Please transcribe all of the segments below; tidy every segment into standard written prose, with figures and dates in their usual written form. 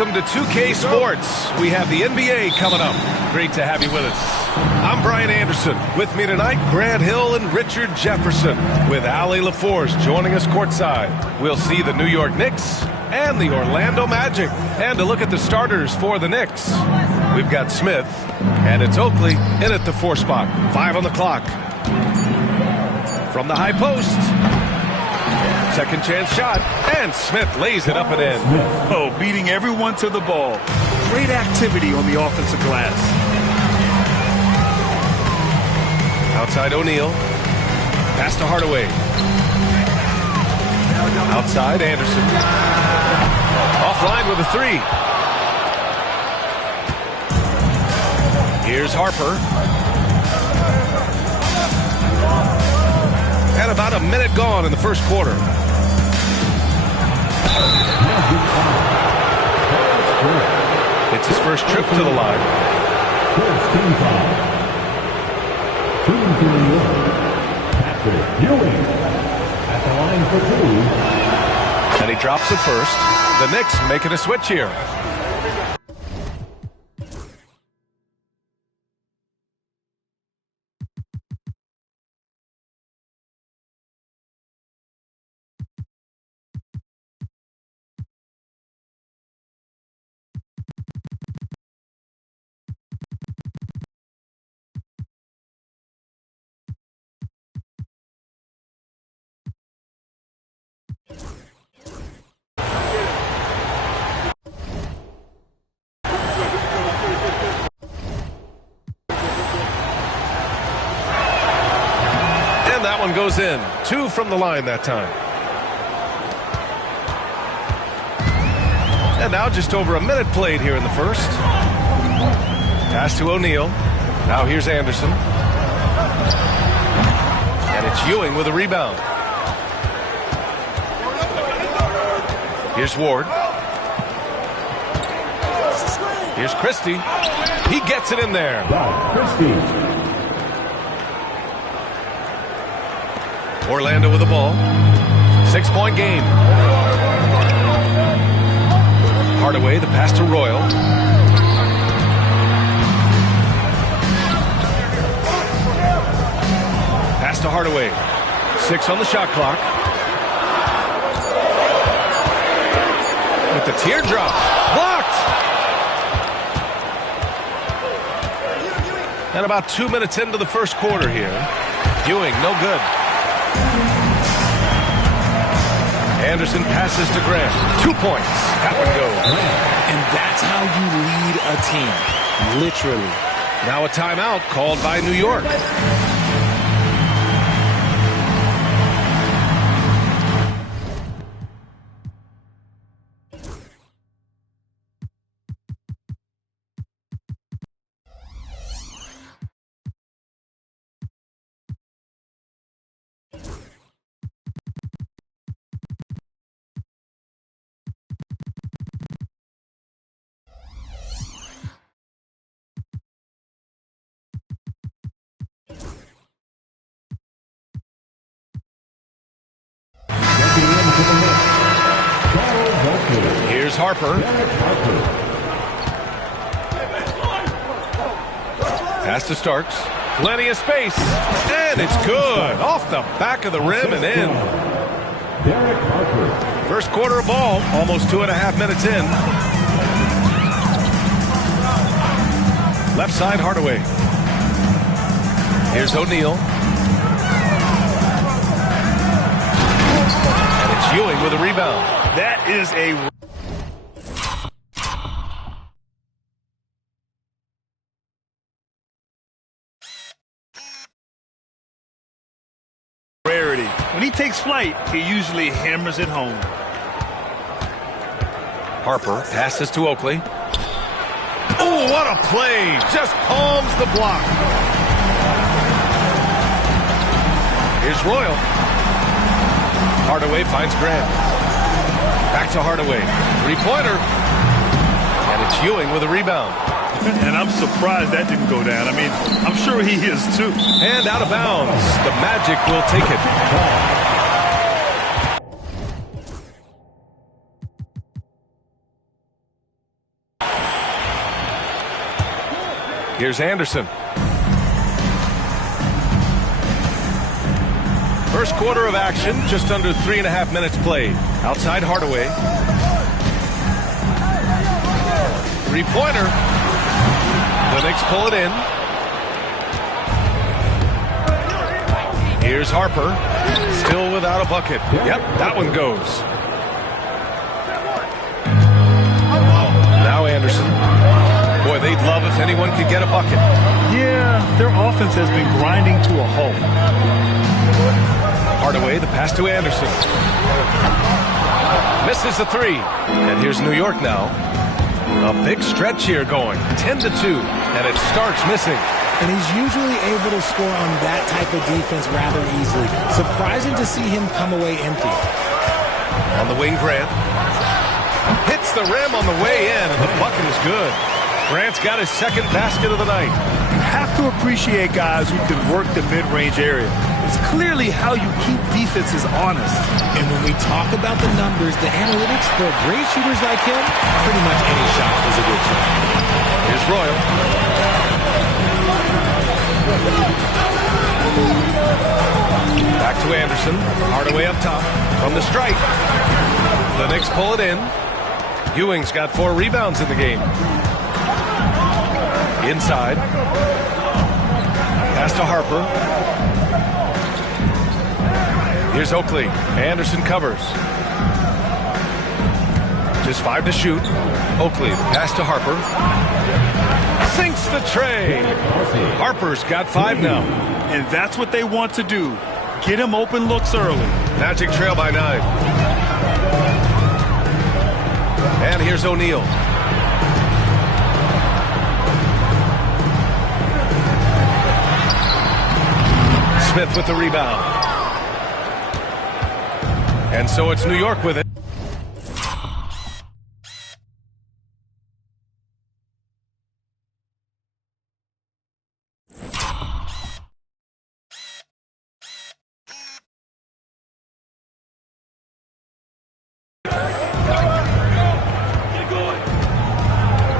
welcome to 2K Sports. We have the NBA coming up. Great to have you with us. I'm Brian Anderson. With me tonight, Grant Hill and Richard Jefferson, with Allie LaForce joining us courtside. We'll see the New York Knicks and the Orlando Magic. And to look at the starters for the Knicks, we've got Smith, and it's Oakley in at the 4 spot. 5 on the clock. From the high post. Second chance shot, and Smith lays it up and in. Oh, beating everyone to the ball. Great activity on the offensive glass. Outside O'Neal. Pass to Hardaway. Outside Anderson. Offline with a 3. Here's Harper. And about a minute gone in the first quarter. It's his first trip to the line. At the line for 2. And he drops it first. The Knicks making a switch here. That one goes in. 2 from the line that time. And now just over a minute played here in the first. Pass to O'Neal. Now here's Anderson. And it's Ewing with a rebound. Here's Ward. Here's Christie. He gets it in there. Christie. Orlando with the ball. 6-point game. Hardaway, the pass to Royal. Pass to Hardaway. 6 on the shot clock. With the teardrop. Blocked! And about 2 minutes into the first quarter here. Ewing, no good. Anderson passes to Grant. 2 points. That one goes. And that's how you lead a team. Literally. Now a timeout called by New York. Here's Harper. Pass to Starks. Plenty of space. And it's good. Off the back of the rim and in. First quarter of ball. Almost 2.5 minutes in. Left side, Hardaway. Here's O'Neal. And it's Ewing with a rebound. That is a rarity. When he takes flight, he usually hammers it home. Harper passes to Oakley. Oh, what a play. Just palms the block. Here's Royal. Hardaway finds Grant. Back to Hardaway. 3-pointer. And it's Ewing with a rebound. And I'm surprised that didn't go down. I mean, I'm sure he is too. And out of bounds. The Magic will take it. Here's Anderson. First quarter of action, just under 3.5 minutes played. Outside Hardaway. Three-pointer. The Knicks pull it in. Here's Harper. Still without a bucket. Yep, that one goes. Now Anderson. Boy, they'd love if anyone could get a bucket. Yeah, their offense has been grinding to a halt. Hardaway, the pass to Anderson. Misses the three. And here's New York now. A big stretch here going. 10-2. And it starts missing. And he's usually able to score on that type of defense rather easily. Surprising to see him come away empty. On the wing, Grant. Hits the rim on the way in, and the bucket is good. Grant's got his second basket of the night. You have to appreciate guys who can work the mid-range area. It's clearly how you keep defenses honest. And when we talk about the numbers, the analytics for great shooters like him, pretty much any shot is a good shot. Here's Royal. Back to Anderson. Hardaway up top. From the stripe. The Knicks pull it in. Ewing's got 4 rebounds in the game. Inside. Pass to Harper. Here's Oakley. Anderson covers. Just 5 to shoot. Oakley, pass to Harper. Sinks the tray. Harper's got 5 now. And that's what they want to do. Get him open looks early. Magic trail by 9. And here's O'Neal. Smith with the rebound. And so it's New York with it.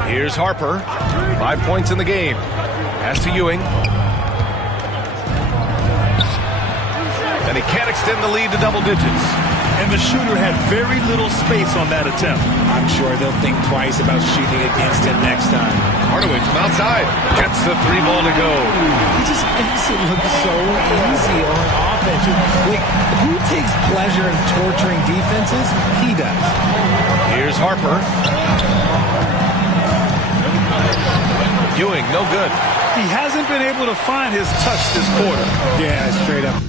Here's Harper. 5 points in the game. Pass to Ewing. And he can't extend the lead to double digits. And the shooter had very little space on that attempt. I'm sure they'll think twice about shooting against him next time. Hardaway from outside gets the 3 ball to go. He just makes it look so easy on offense. Like, who takes pleasure in torturing defenses? He does. Here's Harper. Ewing, no good. He hasn't been able to find his touch this quarter. Yeah, straight up.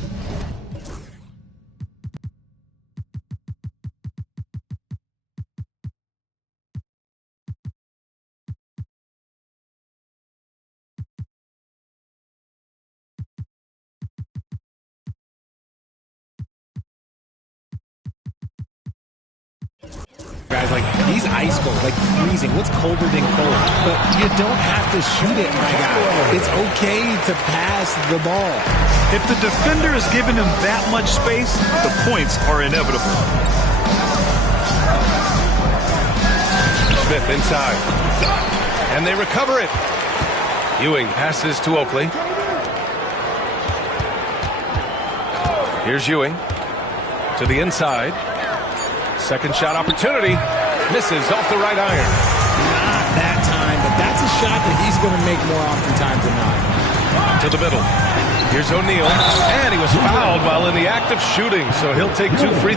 Guys, like, he's ice cold, like freezing. What's colder than cold? But you don't have to shoot it, my guy. It's okay to pass the ball. If the defender is giving him that much space, the points are inevitable. Smith inside. And they recover it. Ewing passes to Oakley. Here's Ewing to the inside. Second shot opportunity. Misses off the right iron. Not that time, but that's a shot that he's going to make more oftentimes than not. To the middle. Here's O'Neal. And he was fouled while in the act of shooting, so he'll take 2 free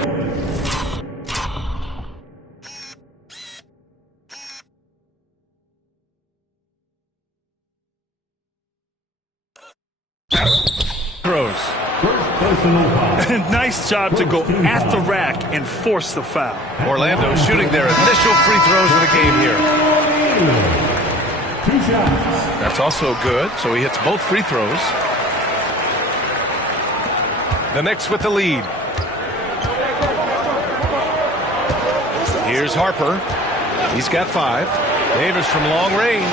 throws. Nice job to go at the rack and force the foul. Orlando shooting their initial free throws of the game here. That's also good, so he hits both free throws. The Knicks with the lead. Here's Harper. He's got 5. Davis from long range.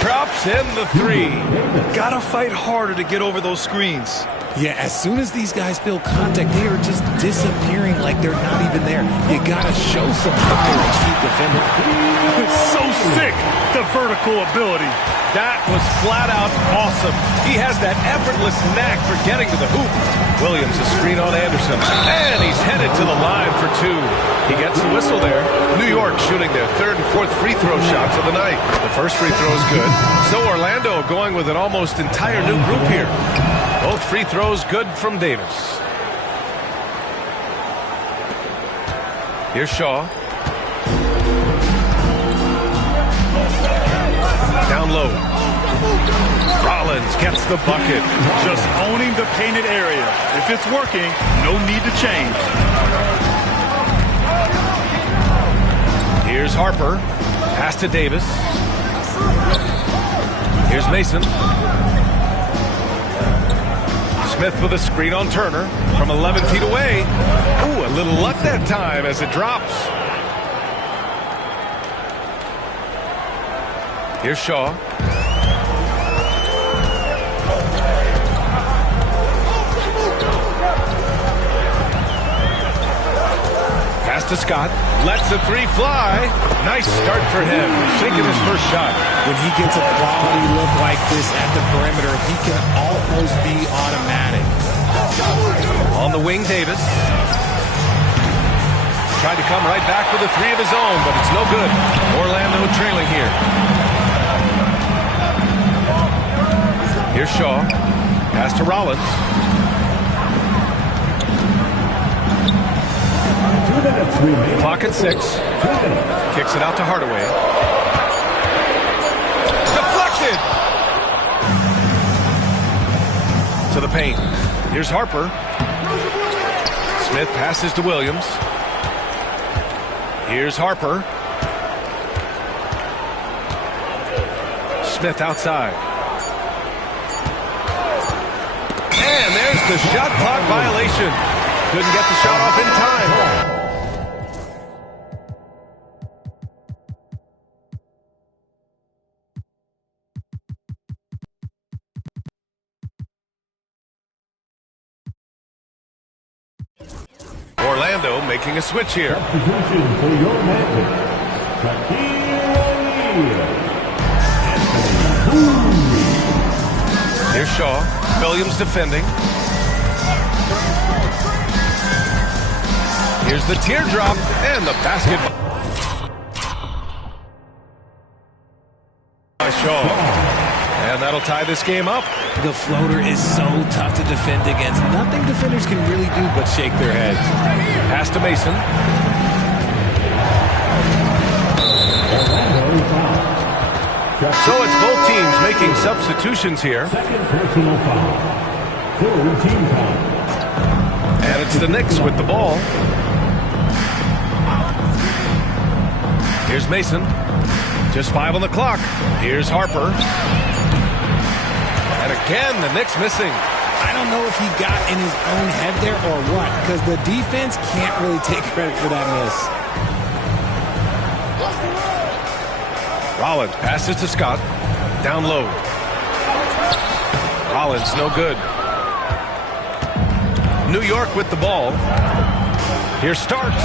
drops in the three. Gotta fight harder to get over those screens. Yeah, as soon as these guys feel contact, they are just disappearing like they're not even there. You gotta show some fire and keep defending. It's so sick, the vertical ability. That was flat out awesome. He has that effortless knack for getting to the hoop. Williams a screen on Anderson, and he's headed to the line for two. He gets the whistle there. New York shooting their third and fourth free throw shots of the night. The first free throw is good. So Orlando going with an almost entire new group here. Both free throws good from Davis. Here's Shaw. Down low. Rollins gets the bucket. Just owning the painted area. If it's working, no need to change. Here's Harper. Pass to Davis. Here's Mason. Smith with a screen on Turner from 11 feet away. Ooh, a little luck that time as it drops. Here's Shaw. Pass to Scott. Lets the three fly. Nice start for him. Sinking his first shot. When he gets a quality look like this at the perimeter, he can almost be automatic. On the wing, Davis. Tried to come right back with a three of his own, but it's no good. Orlando trailing here. Here's Shaw. Pass to Rollins. 2 minutes remaining. Clock at 6. Kicks it out to Hardaway. Deflected! To the paint. Here's Harper. Smith passes to Williams. Here's Harper. Smith outside. And there's the shot clock violation. Couldn't get the shot off in time. Orlando making a switch here. Substitution for your magic. Here's Shaw. Williams defending. Here's the teardrop and the basketball. By Shaw. And that'll tie this game up. The floater is so tough to defend against. Nothing defenders can really do but shake their heads. Pass to Mason. So it's both teams making substitutions here. Second personal foul. Third team foul. And it's the Knicks with the ball. Here's Mason. Just 5 on the clock. Here's Harper. And again, the Knicks missing. I don't know if he got in his own head there or what, because the defense can't really take credit for that miss. Rollins passes to Scott. Down low. Rollins no good. New York with the ball. Here Starks.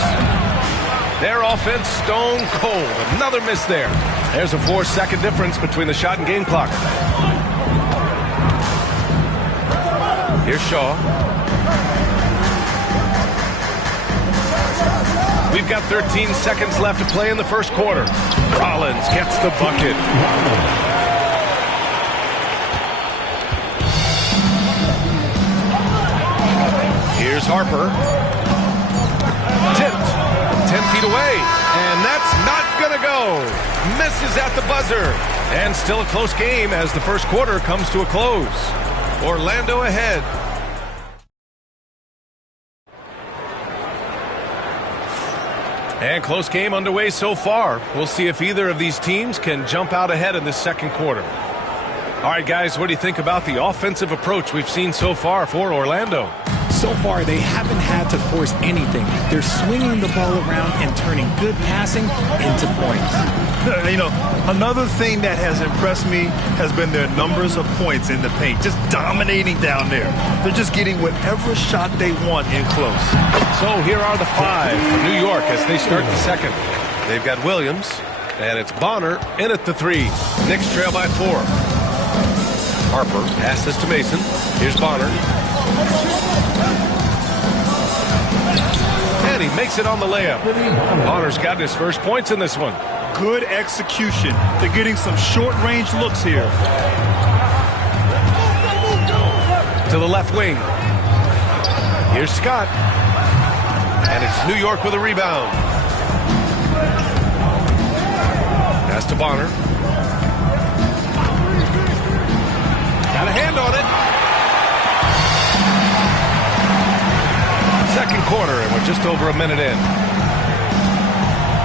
Their offense stone cold. Another miss there. There's a 4-second difference between the shot and game clock. Here's Shaw. We've got 13 seconds left to play in the first quarter. Rollins gets the bucket. Here's Harper. Tipped. 10 feet away. And that's not going to go. Misses at the buzzer. And still a close game as the first quarter comes to a close. Orlando ahead. And close game underway so far. We'll see if either of these teams can jump out ahead in this second quarter. All right, guys, what do you think about the offensive approach we've seen so far for Orlando? So far, they haven't had to force anything. They're swinging the ball around and turning good passing into points. You know, another thing that has impressed me has been their numbers of points in the paint, just dominating down there. They're just getting whatever shot they want in close. So here are the five for New York as they start the second. They've got Williams, and it's Bonner in at the three. Knicks trail by 4. Harper passes to Mason. Here's Bonner. And he makes it on the layup. Bonner's got his first points in this one. Good execution. They're getting some short-range looks here. To the left wing. Here's Scott. And it's New York with a rebound. Pass to Bonner. Got a hand on it. Second quarter, and we're just over a minute in.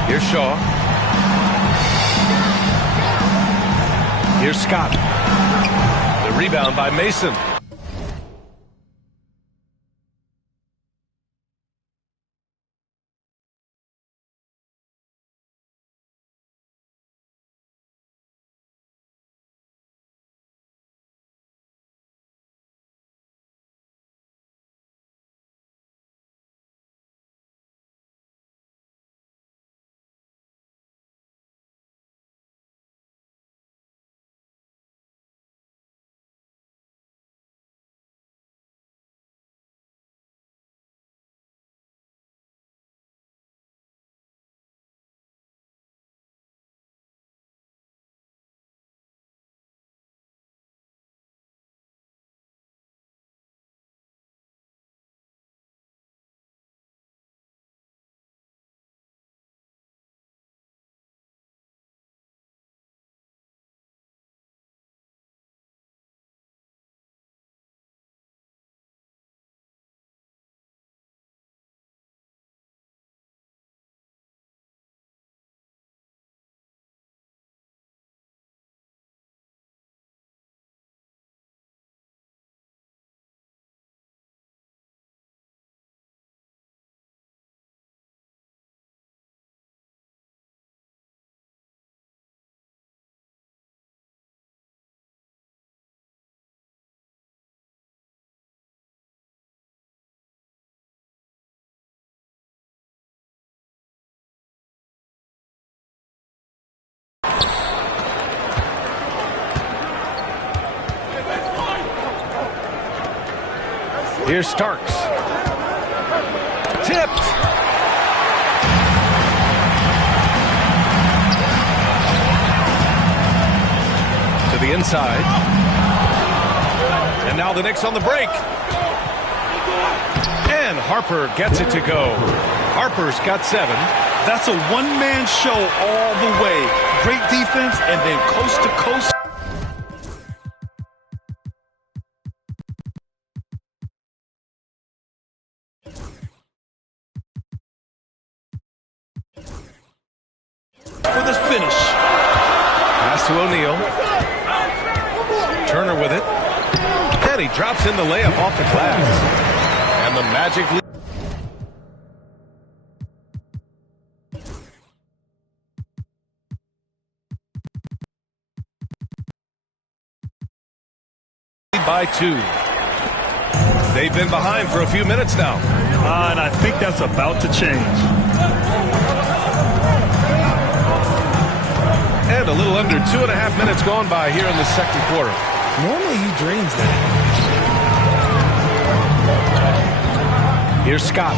Here's Shaw. Here's Scott. The rebound by Mason. Here's Starks. Tipped. To the inside. And now the Knicks on the break. And Harper gets it to go. Harper's got 7. That's a one-man show all the way. Great defense and then coast to coast. For this finish. Pass to O'Neal. Turner with it. And he drops in the layup off the glass. And the Magic lead. By 2. They've been behind for a few minutes now. And I think that's about to change. And a little under 2.5 minutes gone by here in the second quarter. Normally he drains that. Here's Scott.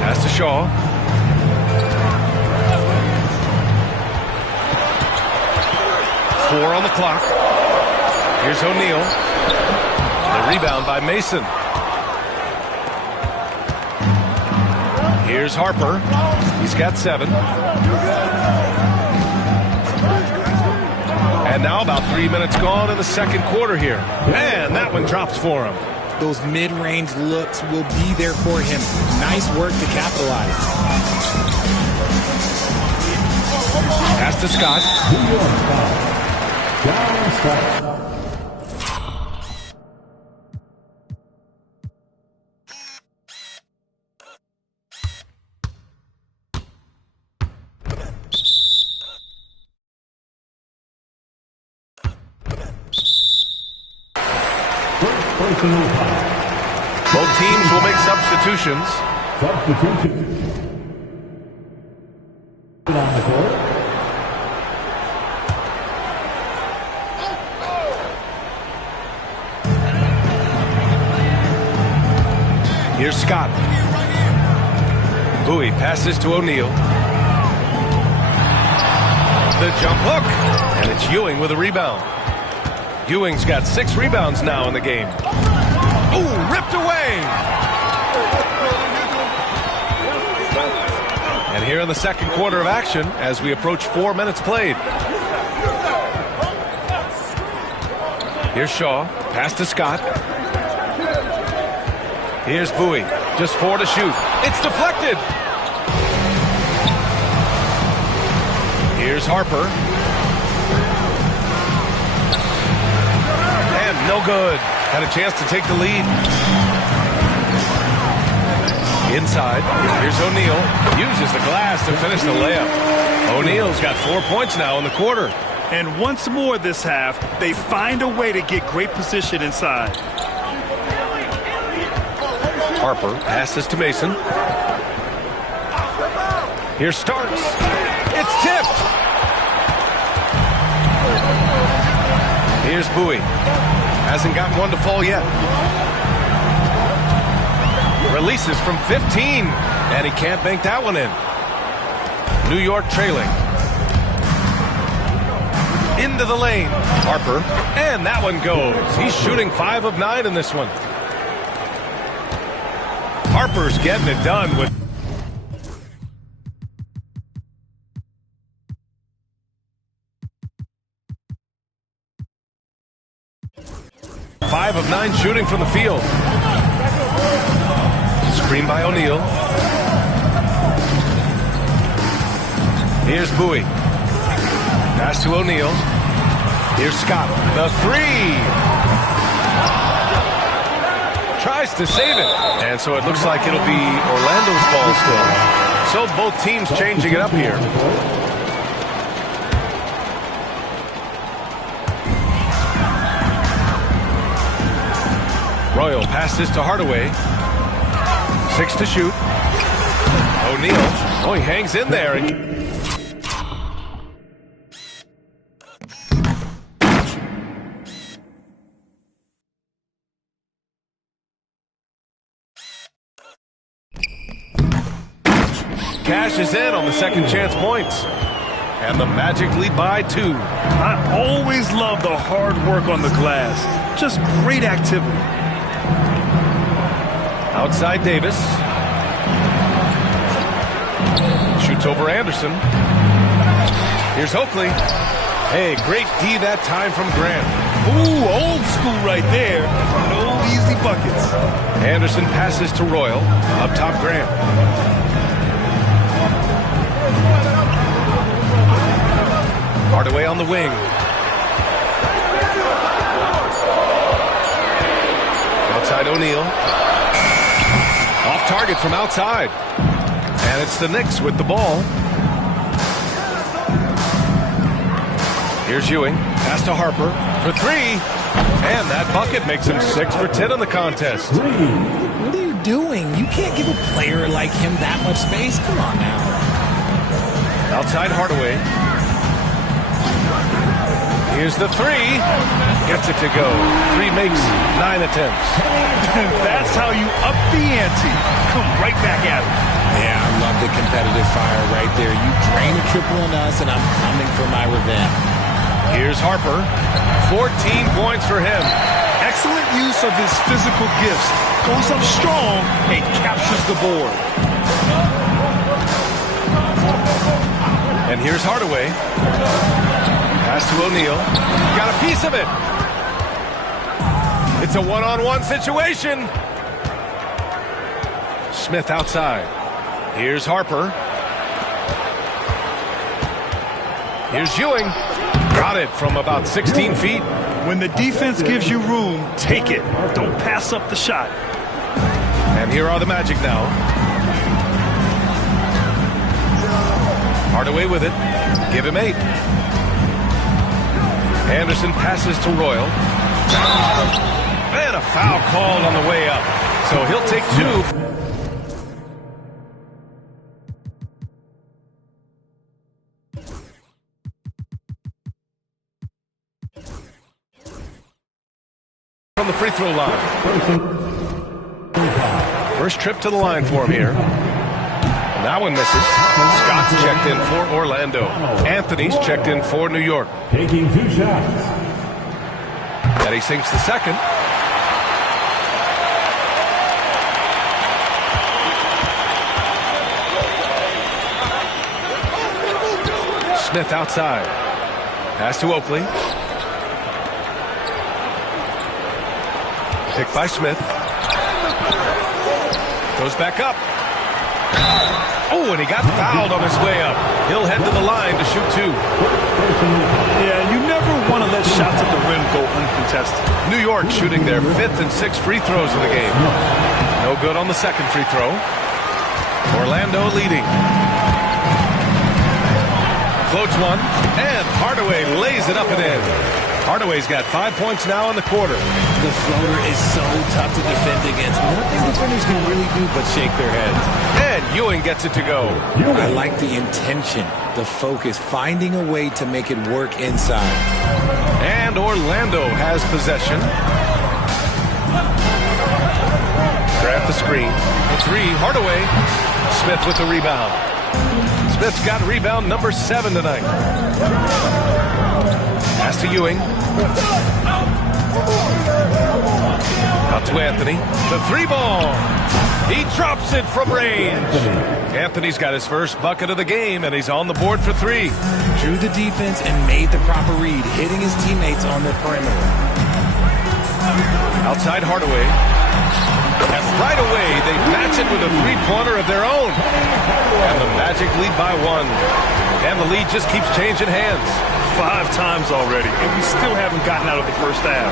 Pass to Shaw. Four on the clock. Here's O'Neal. The rebound by Mason. Here's Harper. He's got 7. And now about 3 minutes gone in the second quarter here. And that one drops for him. Those mid-range looks will be there for him. Nice work to capitalize. Pass to Scott. personal foul. Both teams will make substitutions. Substitution. On the court. Here's Scott. Bowie passes to O'Neal. The jump hook. And it's Ewing with a rebound. Ewing's got 6 rebounds now in the game. Ooh, ripped away. And here in the second quarter of action as we approach 4 minutes played. Here's Shaw. Pass to Scott. Here's Bowie. Just 4 to shoot. It's deflected. Here's Harper. And no good. Had a chance to take the lead. Inside. Here's O'Neal. Uses the glass to finish the layup. O'Neal's got 4 points now in the quarter. And once more this half, they find a way to get great position inside. Harper passes to Mason. Here's Starks. It's tipped. Here's Bowie. Hasn't gotten one to fall yet. Releases from 15. And he can't bank that one in. New York trailing. Into the lane. Harper. And that one goes. He's shooting 5 of 9 in this one. Harper's getting it done with 5 of 9 shooting from the field. Screen by O'Neal. Here's Bowie. Pass to O'Neal. Here's Scott. The 3. Tries to save it. And so it looks like it'll be Orlando's ball still. So both teams changing it up here. Royal passes to Hardaway. 6 to shoot. O'Neal. Oh, he hangs in there. And cashes in on the second chance points. And the Magic lead by 2. I always love the hard work on the glass. Just great activity. Outside Davis. Shoots over Anderson. Here's Oakley. Hey, great D that time from Grant. Ooh, old school right there. No easy buckets. Anderson passes to Royal. Up top Grant. Hardaway on the wing. Outside O'Neal. Off target from outside. And it's the Knicks with the ball. Here's Ewing. Pass to Harper for 3. And that bucket makes him 6 for 10 in the contest. What are you doing? You can't give a player like him that much space. Come on now. Outside Hardaway. Here's the 3. Gets it to go. 3 makes 9 attempts. That's how you up the ante. Come right back at it. Yeah, I love the competitive fire right there. You drain a triple on us, and I'm coming for my revenge. Here's Harper. 14 points for him. Excellent use of his physical gifts. Goes up strong and captures the board. And here's Hardaway. Pass to O'Neal. Got a piece of it. It's a one-on-one situation. Smith outside. Here's Harper. Here's Ewing. Got it from about 16 feet. When the defense gives you room, take it. Don't pass up the shot. And here are the Magic now. Hardaway with it. Give him 8. Anderson passes to Royal. And a foul called on the way up. So he'll take 2. From the free throw line. First trip to the line for him here. And that one misses. Scott's checked in for Orlando. Anthony's checked in for New York. Taking 2 shots. And he sinks the second. Smith outside. Pass to Oakley. Picked by Smith. Goes back up. Oh, and he got fouled on his way up. He'll head to the line to shoot 2. Yeah, you never want to let shots at the rim go uncontested. New York shooting their 5th and 6th free throws of the game. No good on the second free throw. Orlando leading. Floats one, and Hardaway lays it up and in. Hardaway's got 5 points now in the quarter. The floater is so tough to defend against. Nothing defenders can really do but shake their heads. And Ewing gets it to go. I like the intention, the focus, finding a way to make it work inside. And Orlando has possession. Grant the screen. For 3, Hardaway. Smith with the rebound. Smith's got rebound number 7 tonight. Pass to Ewing. Out to Anthony. The 3-ball. He drops it from range. Anthony's got his first bucket of the game, and he's on the board for 3. Drew the defense and made the proper read, hitting his teammates on the perimeter. Outside Hardaway. And right away, they match it with a 3-pointer of their own. And the Magic lead by 1. And the lead just keeps changing hands. 5 times already, and we still haven't gotten out of the first half.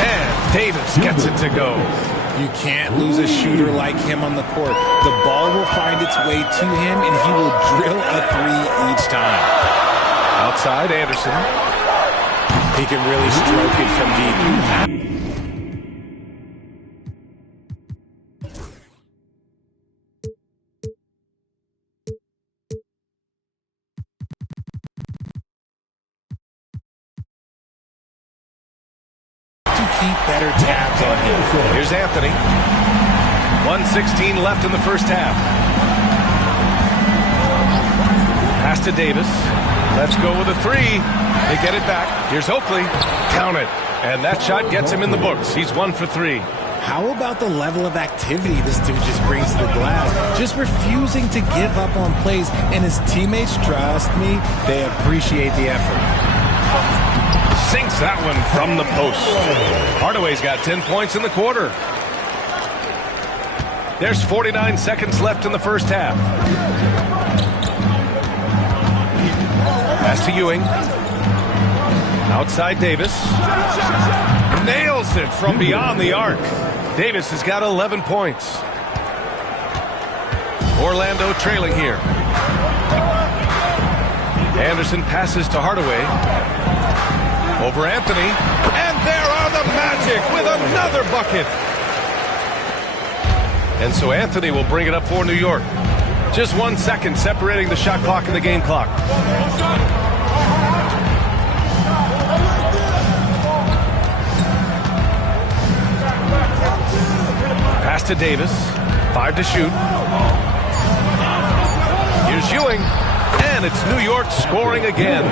And Davis gets it to go. You can't lose a shooter like him on the court. The ball will find its way to him, and he will drill a 3 each time. Outside Anderson. He can really stroke it from deep. Keep better tabs on him. Here's Anthony. 1:16 left in the first half. Pass to Davis. Let's go with a 3. They get it back. Here's Oakley. Count it. And that shot gets him in the books. He's 1 for 3. How about the level of activity this dude just brings to the glass? Just refusing to give up on plays. And his teammates, trust me, they appreciate the effort. Sinks that one from the post. Hardaway's got 10 points in the quarter. There's 49 seconds left in the first half. Pass to Ewing. Outside Davis. Nails it from beyond the arc. Davis has got 11 points. Orlando trailing here. Anderson passes to Hardaway. Over Anthony, and there are the Magic with another bucket. And so Anthony will bring it up for New York. Just 1 second separating the shot clock and the game clock. Pass to Davis, 5 to shoot. Here's Ewing, and it's New York scoring again.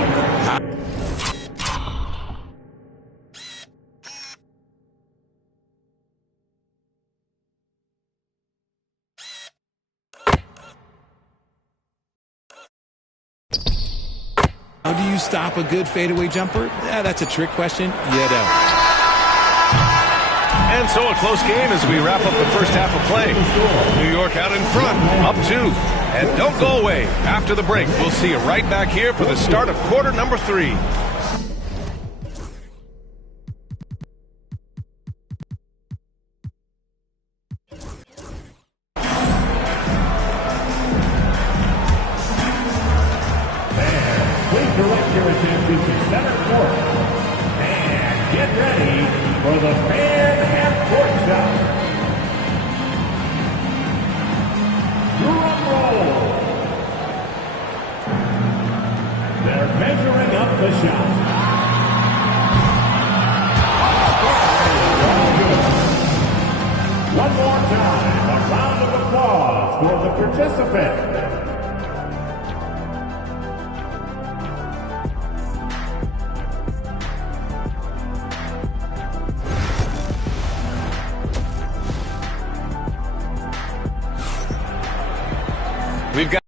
How do you stop a good fadeaway jumper? That's a trick question. You don't. And so a close game as we wrap up the first half of play. New York out in front, up 2. And don't go away. After the break, we'll see you right back here for the start of quarter number 3. Direct your attention to center court. And get ready for the fan court shot. Drum roll. They're measuring up the shot. One more time, a round of applause for the participant. We've got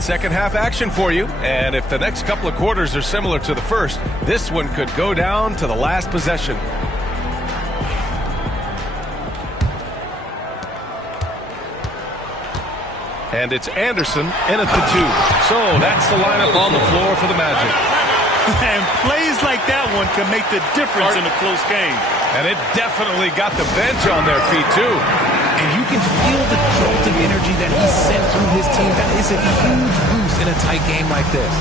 second half action for you, and if the next couple of quarters are similar to the first, this one could go down to the last possession. And it's Anderson in at the 2. So that's the lineup on the floor for the Magic. And plays like that one can make the difference in a close game. And it definitely got the bench on their feet too. And you can feel the jolt of energy that he sent through his team. That is a huge boost in a tight game like this.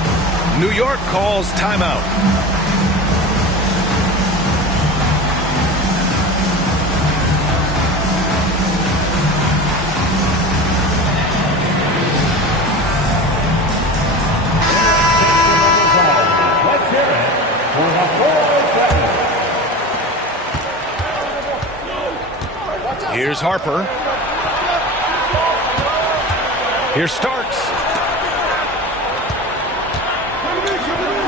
New York calls timeout. Let's hear it for the 407. Here's Harper. Here's Starks.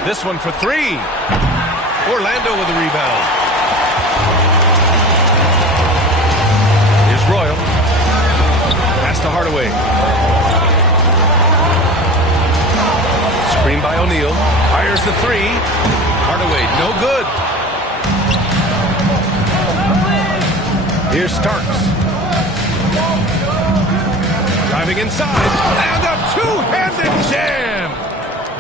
This one for 3. Orlando with the rebound. Here's Royal. Pass to Hardaway. Screen by O'Neal. Fires the 3. Hardaway, no good. Here's Starks. Driving inside. And a two-handed jam.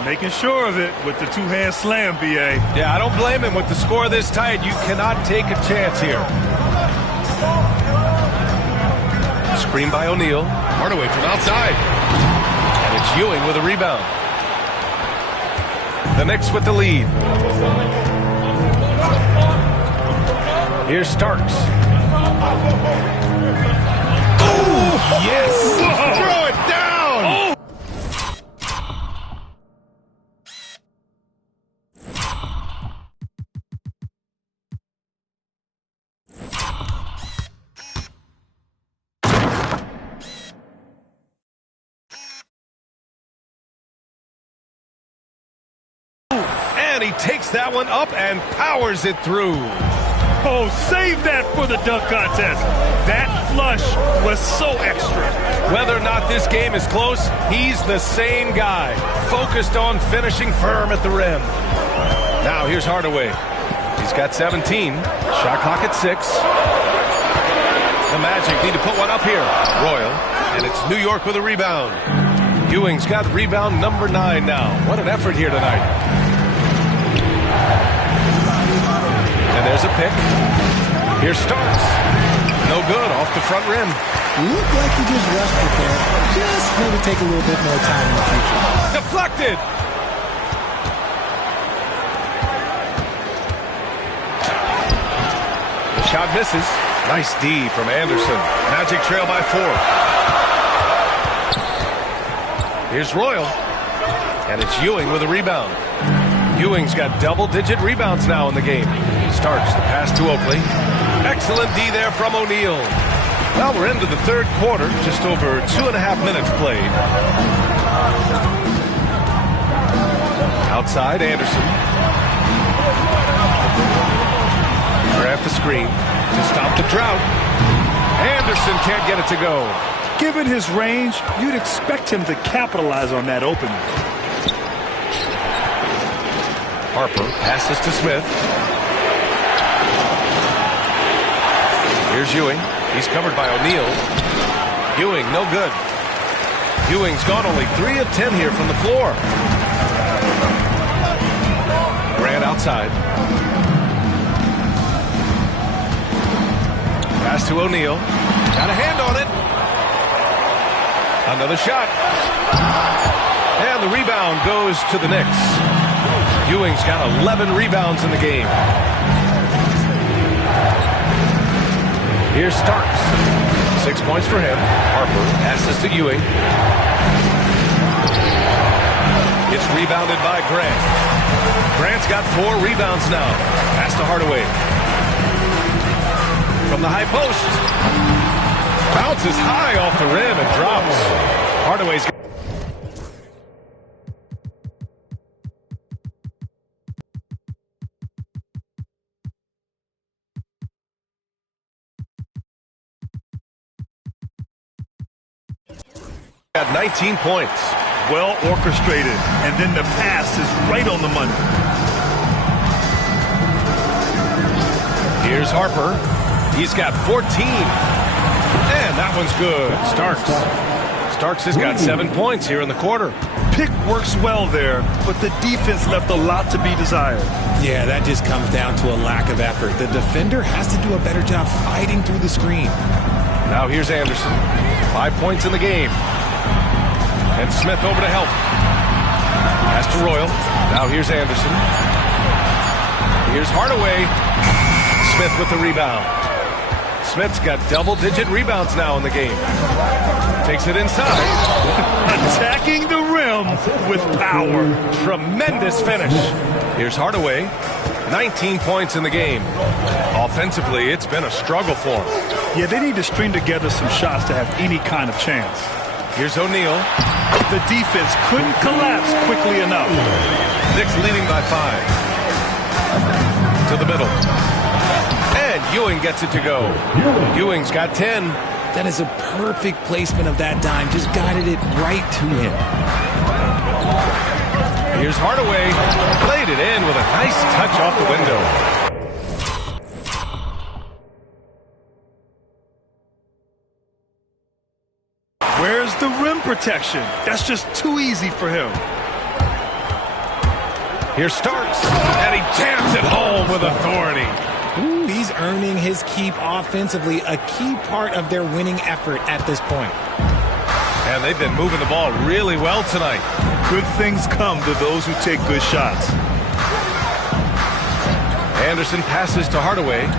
Making sure of it with the two-hand slam, B.A. Yeah, I don't blame him. With the score this tight, you cannot take a chance here. Screen by O'Neal. Hardaway from outside. And it's Ewing with a rebound. The Knicks with the lead. Here's Starks. Oh, yes! Whoa. Throw it down! Oh. And he takes that one up and powers it through. Oh, save that for the dunk contest. That flush was so extra. Whether or not this game is close, he's the same guy, focused on finishing firm at the rim. Now here's Hardaway. He's got 17. Shot clock at 6. The Magic need to put one up here. Royal. And it's New York with a rebound. Ewing's got rebound number 9 now. What an effort here tonight. And there's a pick. Here's Starks. No good, off the front rim. Looked like he just rushed it there. Just maybe take a little bit more time in the future. Deflected. The shot misses. Nice D from Anderson. Magic trail by 4. Here's Royal. And it's Ewing with a rebound. Ewing's got double-digit rebounds now in the game. Starts the pass to Oakley. Excellent D there from O'Neal. Well, we're into the third quarter. Just over 2.5 minutes played. Outside, Anderson. Grab the screen to stop the drought. Anderson can't get it to go. Given his range, you'd expect him to capitalize on that opening. Harper passes to Smith. Here's Ewing. He's covered by O'Neal. Ewing, no good. Ewing's gone only 3 of 10 here from the floor. Grant outside. Pass to O'Neal. Got a hand on it. Another shot. And the rebound goes to the Knicks. Ewing's got 11 rebounds in the game. Here's Starks. 6 points for him. Harper passes to Ewing. It's rebounded by Grant. Grant's got 4 rebounds now. Pass to Hardaway. From the high post. Bounces high off the rim and drops. Hardaway's got 19 points. Well orchestrated, and then the pass is right on the money. Here's Harper. He's got 14. And that one's good. Starks has got 7 points here in the quarter. Pick works well there, but the defense left a lot to be desired. Yeah, that just comes down to a lack of effort. The defender has to do a better job fighting through the screen. Now here's Anderson. 5 points in the game. And Smith over to help. Pass to Royal. Now here's Anderson. Here's Hardaway. Smith with the rebound. Smith's got double-digit rebounds now in the game. Takes it inside. Attacking the rim with power. Tremendous finish. Here's Hardaway. 19 points in the game. Offensively, it's been a struggle for him. Yeah, they need to string together some shots to have any kind of chance. Here's O'Neal. The defense couldn't collapse quickly enough. Knicks leading by 5. To the middle. And Ewing gets it to go. Ewing's got 10. That is a perfect placement of that dime. Just guided it right to him. Here's Hardaway. Played it in with a nice touch off the window. Where's the rim protection? That's just too easy for him. Here's Starks. And he jams it home with authority. Ooh, he's earning his keep offensively, a key part of their winning effort at this point. And they've been moving the ball really well tonight. Good things come to those who take good shots. Anderson passes to Hardaway.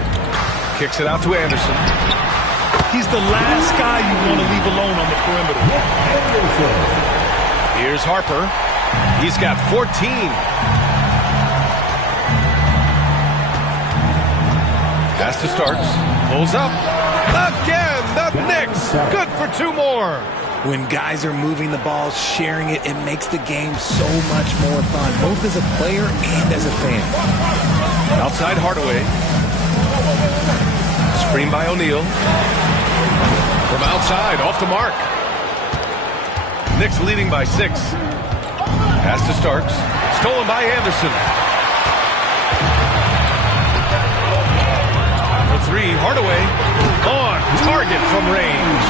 Kicks it out to Anderson. He's the last guy you want to leave alone on the perimeter. Here's Harper. He's got 14. Pass to Starks. Pulls up. Again, the Knicks. Good for 2 more. When guys are moving the ball, sharing it, it makes the game so much more fun, both as a player and as a fan. Outside Hardaway. Screen by O'Neal. From outside, off the mark. Knicks leading by 6. Pass to Starks. Stolen by Anderson. For 3, Hardaway. On target from range.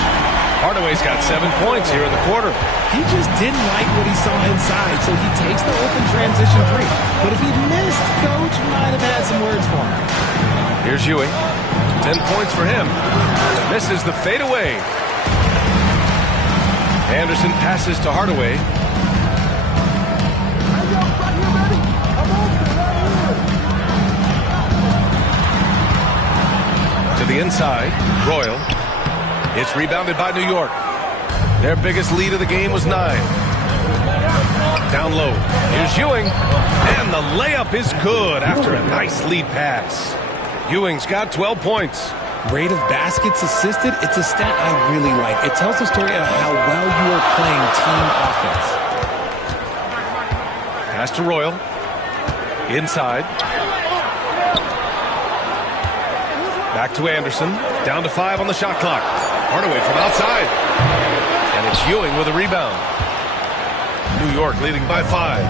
Hardaway's got 7 points here in the quarter. He just didn't like what he saw inside, so he takes the open transition 3. But if he missed, Coach might have had some words for him. Here's Ewing. 10 points for him. Misses the fadeaway. Anderson passes to Hardaway. To the inside, Royal. It's rebounded by New York. Their biggest lead of the game was 9. Down low. Here's Ewing. And the layup is good after a nice lead pass. Ewing's got 12 points. Rate of baskets assisted, it's a stat I really like. It tells the story of how well you are playing team offense. Pass to Royal. Inside. Back to Anderson. Down to 5 on the shot clock. Hardaway from outside. And it's Ewing with a rebound. New York leading by 5.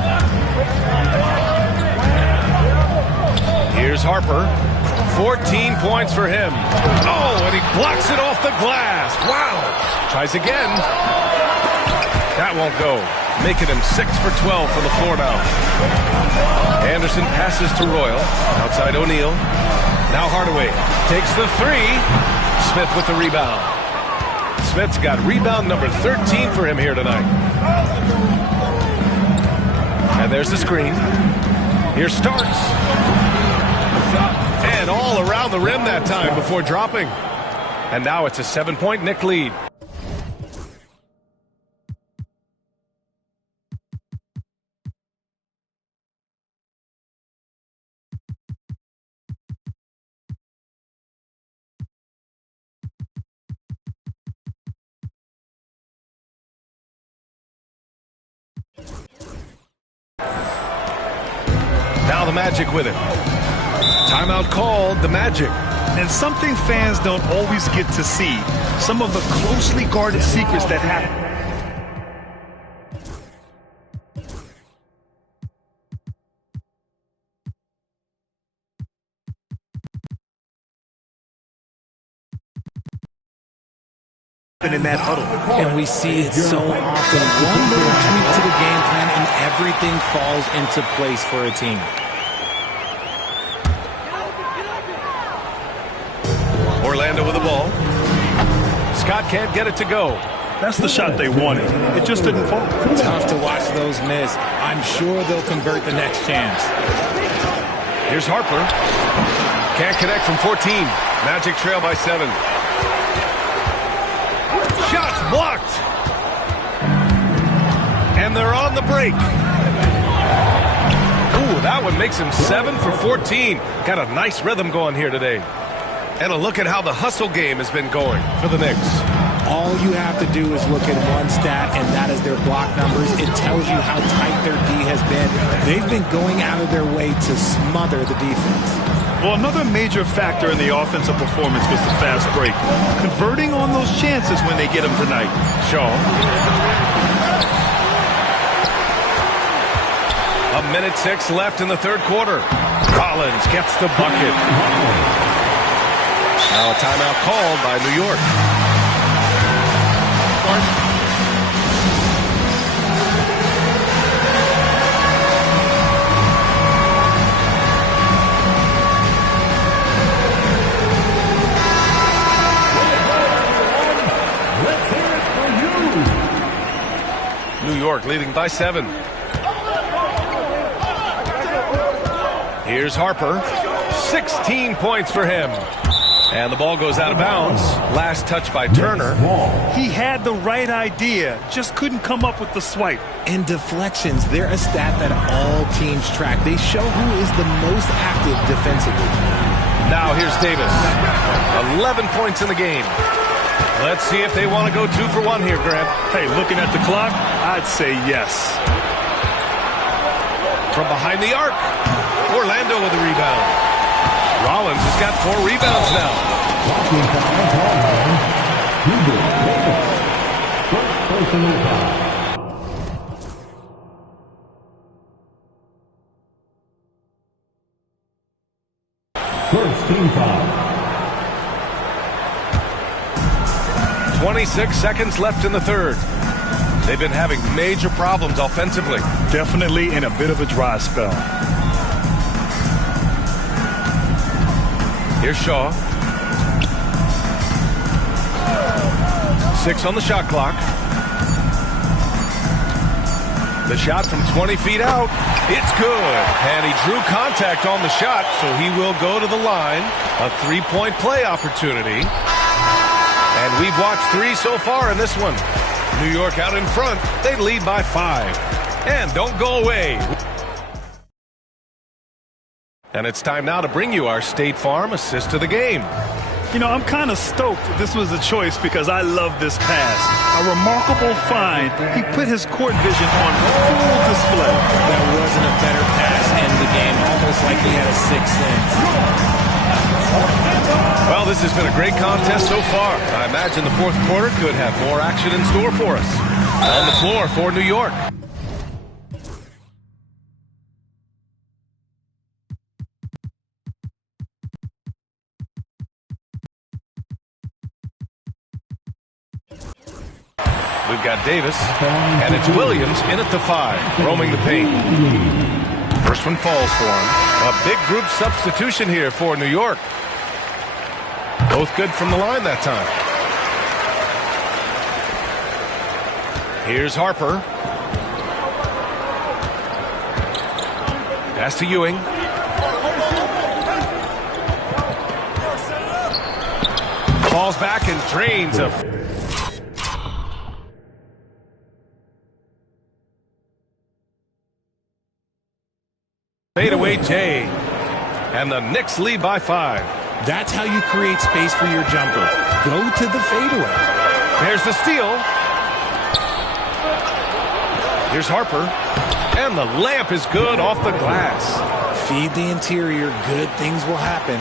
Here's Harper. 14 points for him. Oh, and he blocks it off the glass. Wow. Tries again. That won't go. Making him 6 for 12 from the floor now. Anderson passes to Royal. Outside O'Neal. Now Hardaway takes the three. Smith with the rebound. Smith's got rebound number 13 for him here tonight. And there's the screen. Here Starks. And all around the rim that time before dropping. And now it's a 7-point Knick lead. Now the Magic with it. Timeout called, the Magic. And something fans don't always get to see, some of the closely guarded secrets that happen in that huddle. And we see it so often. One little tweak to the game plan and everything falls into place for a team. Orlando with the ball. Scott can't get it to go. That's the shot they wanted. It just didn't fall. Tough to watch those miss. I'm sure they'll convert the next chance. Here's Harper. Can't connect from 14. Magic trail by 7. Shots blocked. And they're on the break. Ooh, that one makes him 7 for 14. Got a nice rhythm going here today. And a look at how the hustle game has been going for the Knicks. All you have to do is look at one stat, and that is their block numbers. It tells you how tight their D has been. They've been going out of their way to smother the defense. Well, another major factor in the offensive performance was the fast break. Converting on those chances when they get them tonight. Shaw. A minute 6 left in the third quarter. Collins gets the bucket. Now a timeout called by New York. New York leading by 7. Here's Harper. 16 points for him. And the ball goes out of bounds. Last touch by Turner. He had the right idea, just couldn't come up with the swipe. And deflections, they're a stat that all teams track. They show who is the most active defensively. Now here's Davis. 11 points in the game. Let's see if they want to go 2 for 1 here, Grant. Hey, looking at the clock, I'd say yes. From behind the arc. Orlando with the rebound. Rollins has got 4 rebounds now. First team foul. 26 seconds left in the third. They've been having major problems offensively. Definitely in a bit of a dry spell. Here's Shaw. 6 on the shot clock. The shot from 20 feet out. It's good. And he drew contact on the shot, so he will go to the line. A 3-point play opportunity. And we've watched 3 so far in this one. New York out in front. They lead by 5. And don't go away. And it's time now to bring you our State Farm assist to the game. You know, I'm kind of stoked this was a choice because I love this pass. A remarkable find. He put his court vision on full display. There wasn't a better pass in the game, almost like he had a 6th sense. Well, this has been a great contest so far. I imagine the fourth quarter could have more action in store for us. On the floor for New York. We've got Davis, and it's Williams in at the 5, roaming the paint. First one falls for him. A big group substitution here for New York. Both good from the line that time. Here's Harper. Pass to Ewing. Falls back and drains a... fadeaway J. And the Knicks lead by 5. That's how you create space for your jumper. Go to the fadeaway. There's the steal. Here's Harper. And the layup is good off the glass. Feed the interior. Good things will happen.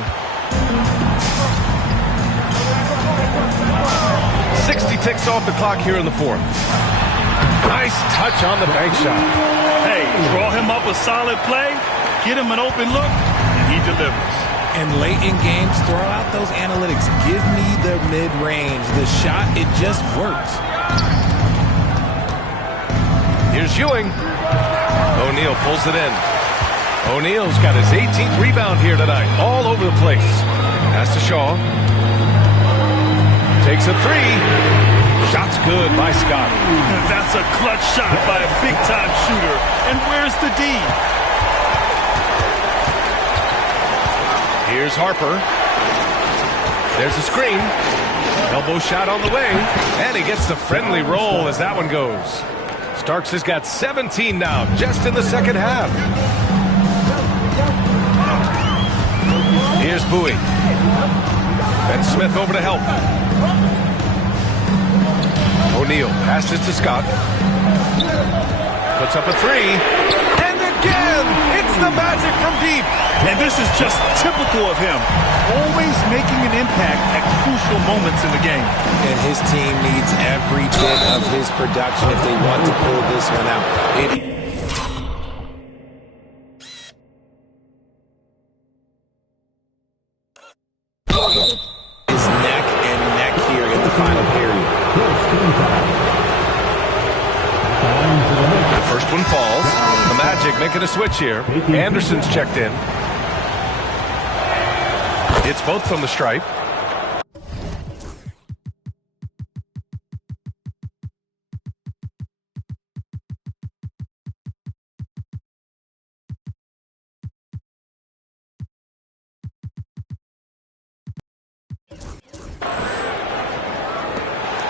60 ticks off the clock here in the 4th. Nice touch on the bank shot. Hey, draw him up a solid play, get him an open look, and he delivers. And late in games, throw out those analytics. Give me the mid-range. The shot, it just works. Here's Ewing. O'Neal pulls it in. O'Neal's got his 18th rebound here tonight. All over the place. Pass to Shaw. Takes a 3. Shot's good by Scott. That's a clutch shot by a big-time shooter. And where's the D? Here's Harper. There's a screen. Elbow shot on the way. And he gets the friendly roll as that one goes. Starks has got 17 now, just in the second half. Here's Bowie. Ben Smith over to help. O'Neal passes to Scott. Puts up a 3. And again, it's the Magic from deep. And this is just typical of him. Always making an impact at crucial moments in the game. And his team needs every bit of his production if they want to pull this one out. Is neck and neck here in the final period. The first one falls. The Magic making a switch here. Anderson's checked in. It's both from the stripe.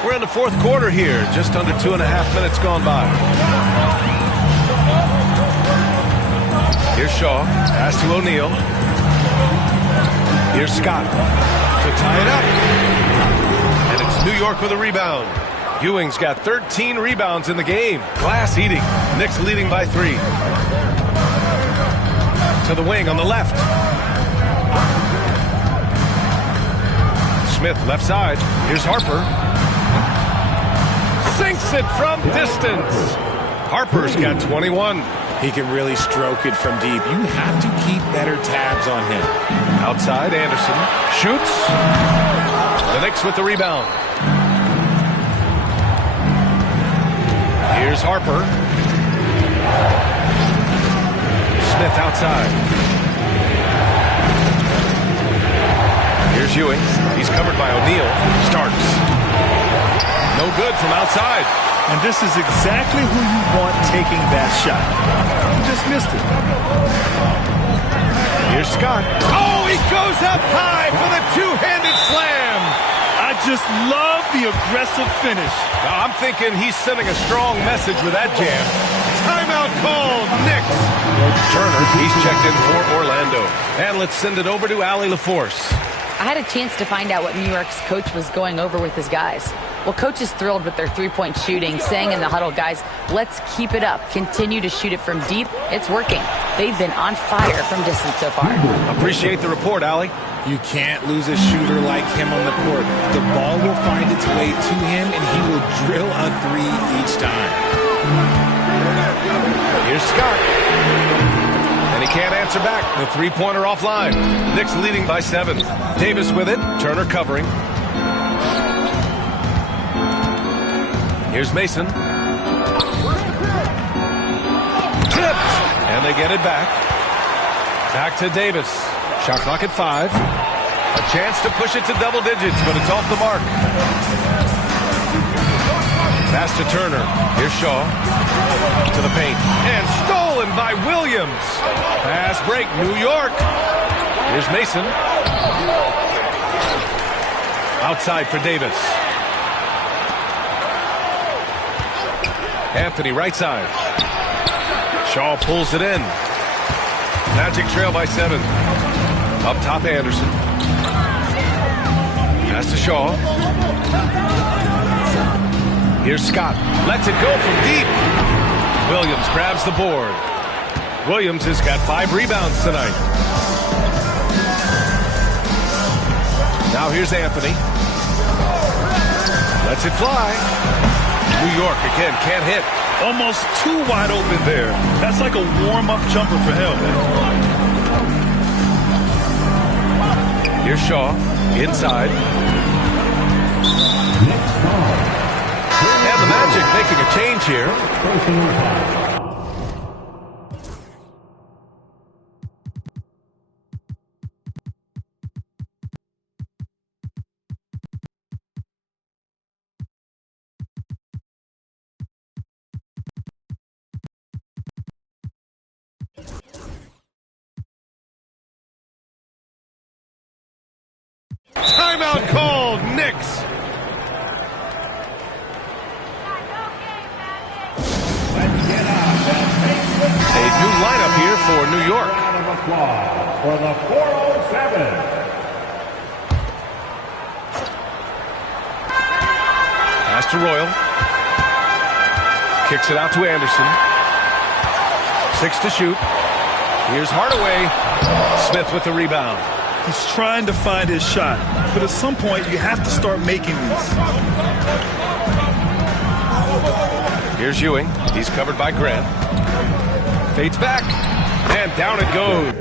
We're in the 4th quarter here. Just under 2.5 minutes gone by. Here's Shaw. Pass to O'Neal. Here's Scott to tie it up. And it's New York with a rebound. Ewing's got 13 rebounds in the game. Glass eating. Knicks leading by 3. To the wing on the left. Smith left side. Here's Harper. Sinks it from distance. Harper's got 21. He can really stroke it from deep. You have to keep better tabs on him. Outside, Anderson shoots. The Knicks with the rebound. Here's Harper. Smith outside. Here's Ewing. He's covered by O'Neal. Starks. No good from outside. And this is exactly who you want taking that shot. He just missed it. Here's Scott. Oh, he goes up high for the two-handed slam. I just love the aggressive finish. I'm thinking he's sending a strong message with that jam. Timeout called, Knicks. Turner, he's checked in for Orlando. And let's send it over to Allie LaForce. I had a chance to find out what New York's coach was going over with his guys. Well, coach is thrilled with their three-point shooting, saying in the huddle, guys, let's keep it up. Continue to shoot it from deep. It's working. They've been on fire from distance so far. Appreciate the report, Allie. You can't lose a shooter like him on the court. The ball will find its way to him, and he will drill a three each time. Here's Scott. And he can't answer back. The three-pointer offline. Knicks leading by 7. Davis with it. Turner covering. Here's Mason. Tipped. And they get it back. Back to Davis. Shot clock at 5. A chance to push it to double digits, but it's off the mark. Pass to Turner. Here's Shaw. To the paint. And stolen by Williams. Pass break, New York. Here's Mason. Outside for Davis. Anthony right side. Shaw pulls it in. Magic trail by 7. Up top, Anderson. Pass to Shaw. Here's Scott. Lets it go from deep. Williams grabs the board. Williams has got 5 rebounds tonight. Now here's Anthony. Lets it fly. New York again can't hit. Almost too wide open there. That's like a warm-up jumper for him. Here's Shaw. Inside. And the Magic making a change here. Timeout called, Knicks. A new lineup here for New York. Round of applause for the 407. Pass to Royal. Kicks it out to Anderson. 6 to shoot. Here's Hardaway. Smith with the rebound. He's trying to find his shot, but at some point you have to start making these. Here's Ewing. He's covered by Grant. Fades back. And down it goes.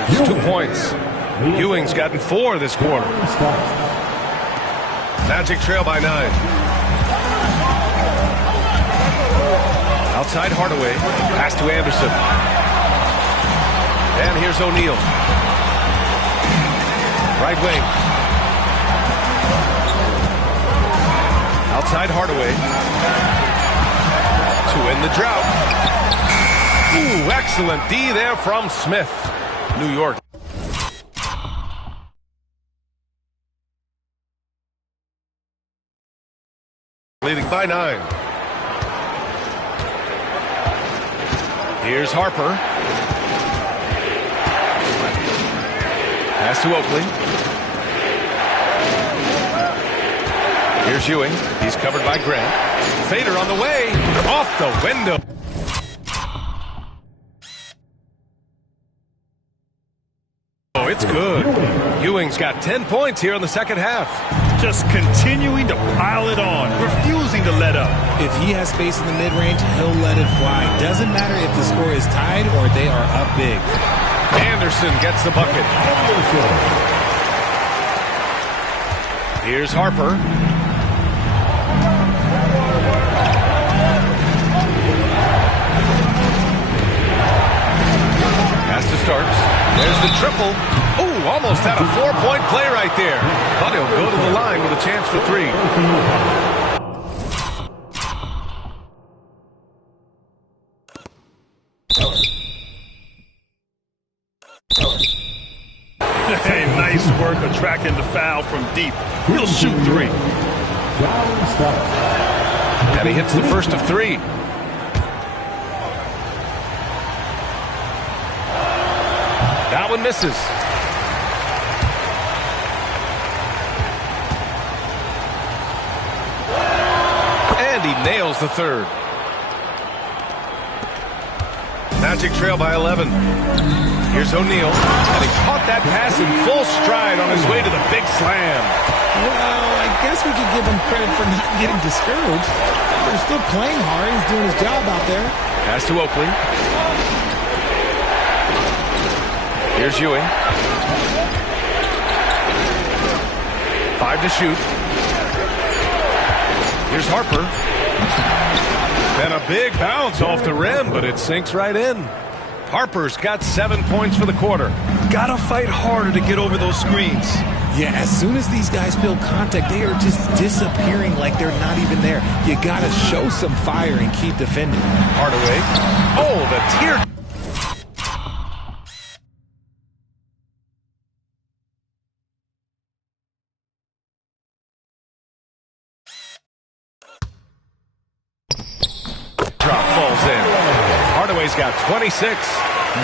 It's 2 points. Ewing's gotten 4 this quarter. Magic trail by 9. Outside Hardaway. Pass to Anderson. And here's O'Neal. Right wing. Outside Hardaway. To end the drought. Ooh, excellent D there from Smith. New York. Leading by 9. Here's Harper. Pass to Oakley. Here's Ewing. He's covered by Grant. Fader on the way. Off the window. Oh, it's good. Ewing's got 10 points here in the second half. Just continuing to pile it on, refusing to let up. If he has space in the mid-range, he'll let it fly. Doesn't matter if the score is tied or they are up big. Anderson gets the bucket. Here's Harper. Pass to Starks. There's the triple. Ooh, almost had a 4-point play right there. But he'll go to the line with a chance for 3. Hey, nice work attracting the foul from deep. He'll shoot 3. And he hits the first of 3. That one misses. And he nails the third. Magic trail by 11. Here's O'Neal. And he caught that pass in full stride on his way to the big slam. Well, I guess we could give him credit for not getting discouraged. They're still playing hard. He's doing his job out there. Pass to Oakley. Here's Ewing. 5 to shoot. Here's Harper. And a big bounce off the rim, but it sinks right in. Harper's got 7 points for the quarter. Gotta fight harder to get over those screens. Yeah, as soon as these guys feel contact, they are just disappearing like they're not even there. You gotta show some fire and keep defending. Hardaway. Oh, the tear. Drop falls in. Hardaway's got 26.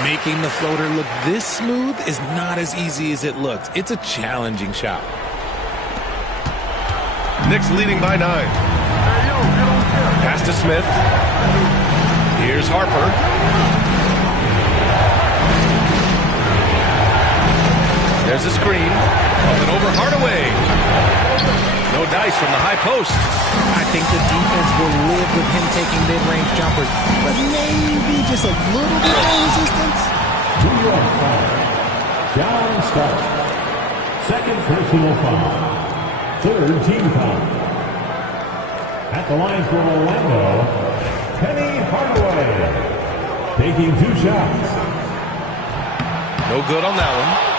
Making the floater look this smooth is not as easy as it looks. It's a challenging shot. Knicks leading by 9. Pass to Smith. Here's Harper. There's a screen. Up and over Hardaway. No dice from the high post. I think the defense will live with him taking mid-range jumpers, but maybe just a little bit more resistance. New York foul. John Stark. Second personal foul. Third team foul. At the line for Orlando, Penny Hardaway. Taking 2 shots. No good on that one.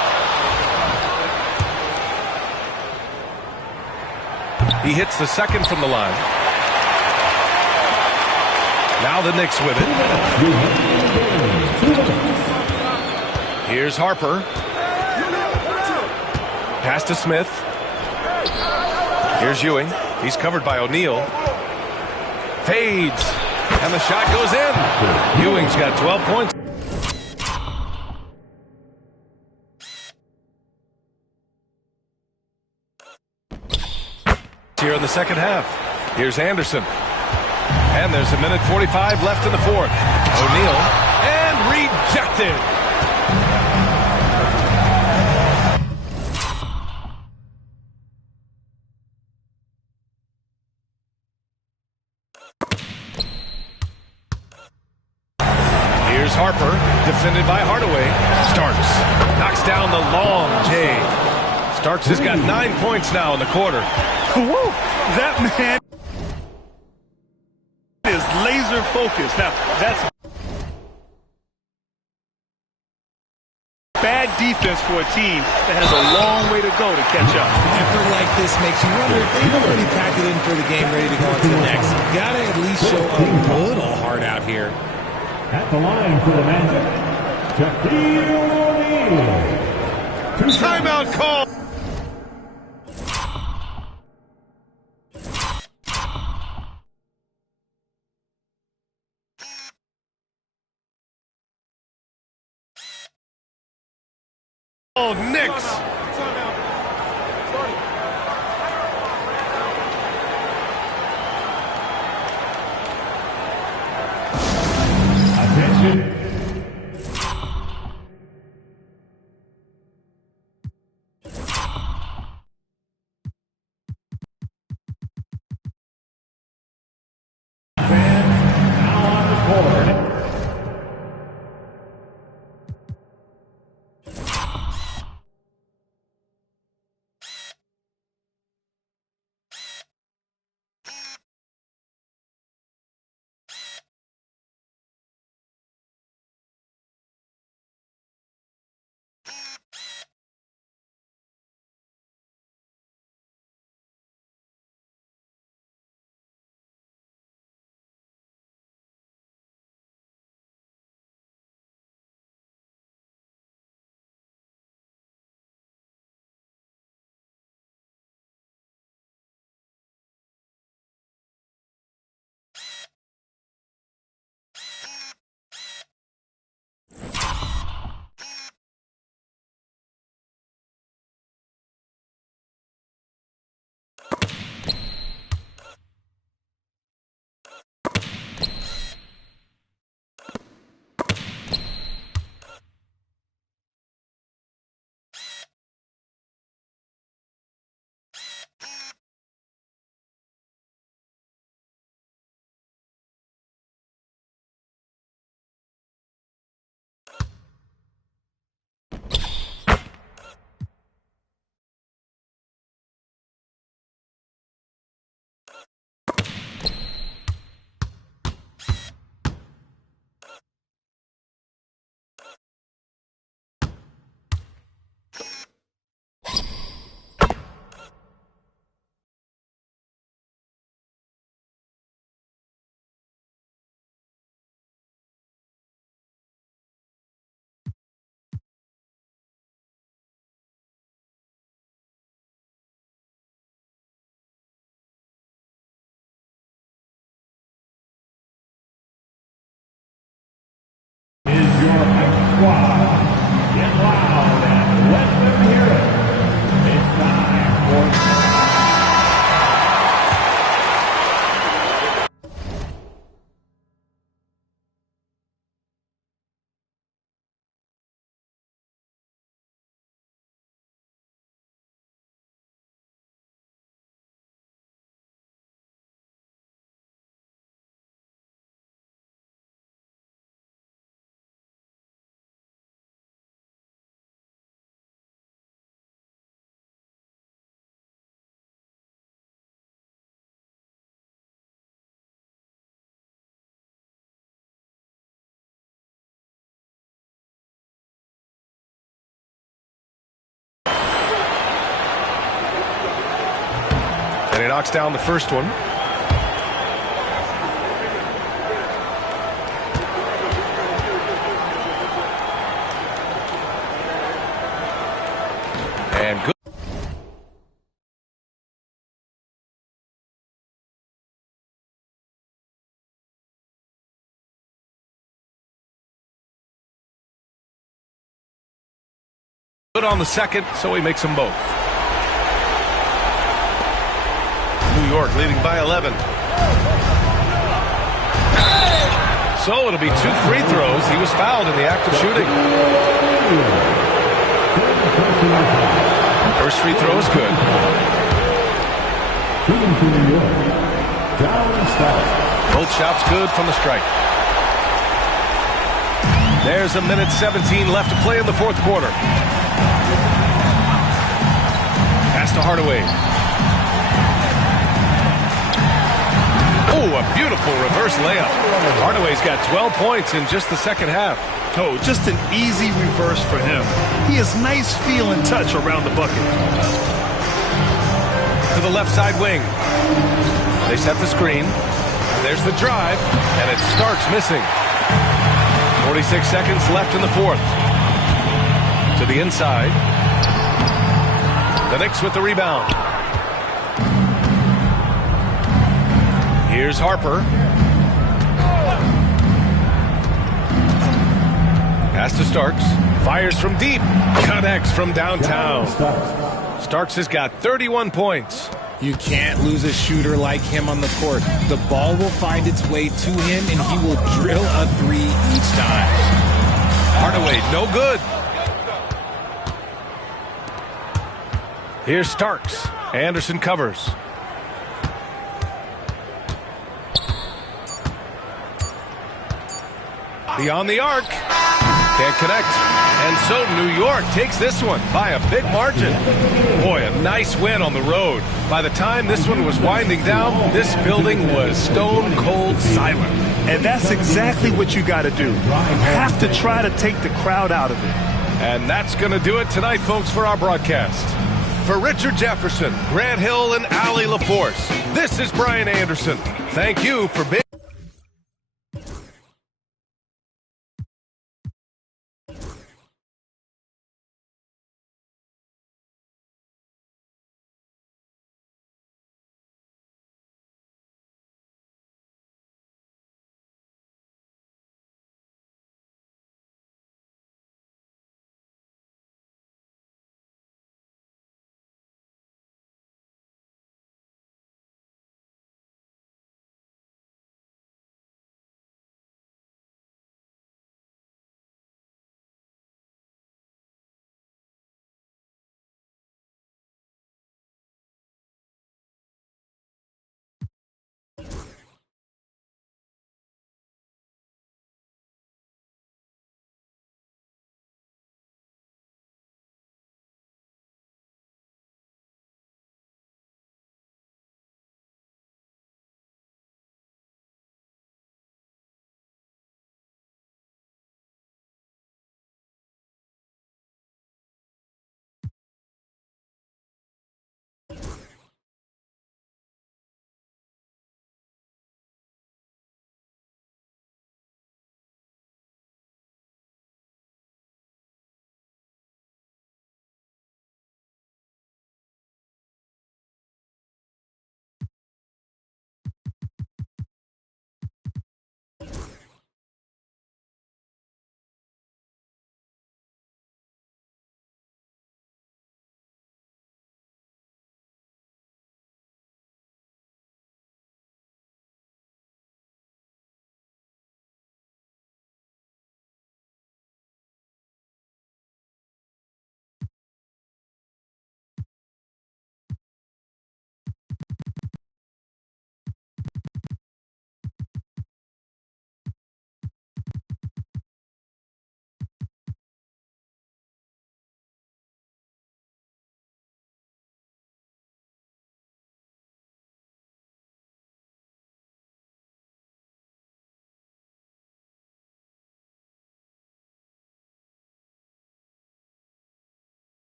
He hits the second from the line. Now the Knicks with it. Here's Harper. Pass to Smith. Here's Ewing. He's covered by O'Neal. Fades. And the shot goes in. Ewing's got 12 points. Here in the second half. Here's Anderson. And there's a minute 45 left in the fourth. O'Neal. And rejected. Here's Harper. Defended by Hardaway. Starks. Knocks down the long J. Starks has got 9 points now in the quarter. Whoa, that man is laser focused. Now, that's bad defense for a team that has a long way to go to catch up. An effort like this makes you wonder if they've already packed it in for the game, ready to go into the next. Gotta at least show a little heart out here. At the line for the Magic, Shaquille O'Neal. Timeout call. Oh, Knicks. Attention. And loud and let them hear it. It's time for... And he knocks down the first one. And good. Good on the second, so he makes them both. New York leading by 11. So it'll be 2 free throws. He was fouled in the act of shooting. First free throw is good. Both shots good from the strike. There's a minute 17 left to play in the fourth quarter. Pass to Hardaway. Oh, a beautiful reverse layup. Hardaway's got 12 points in just the second half. Oh, just an easy reverse for him. He has nice feel and touch around the bucket. To the left side wing. They set the screen. There's the drive, and it starts missing. 46 seconds left in the fourth. To the inside. The Knicks with the rebound. Here's Harper. Pass to Starks. Fires from deep. Connects from downtown. Starks has got 31 points. You can't lose a shooter like him on the court. The ball will find its way to him, and he will drill a 3 each time. Hardaway, no good. Here's Starks. Anderson covers. Beyond the arc. Can't connect. And so New York takes this one by a big margin. Boy, a nice win on the road. By the time this one was winding down, this building was stone cold silent. And that's exactly what you got to do. You have to try to take the crowd out of it. And that's going to do it tonight, folks, for our broadcast. For Richard Jefferson, Grant Hill, and Allie LaForce, this is Brian Anderson. Thank you for being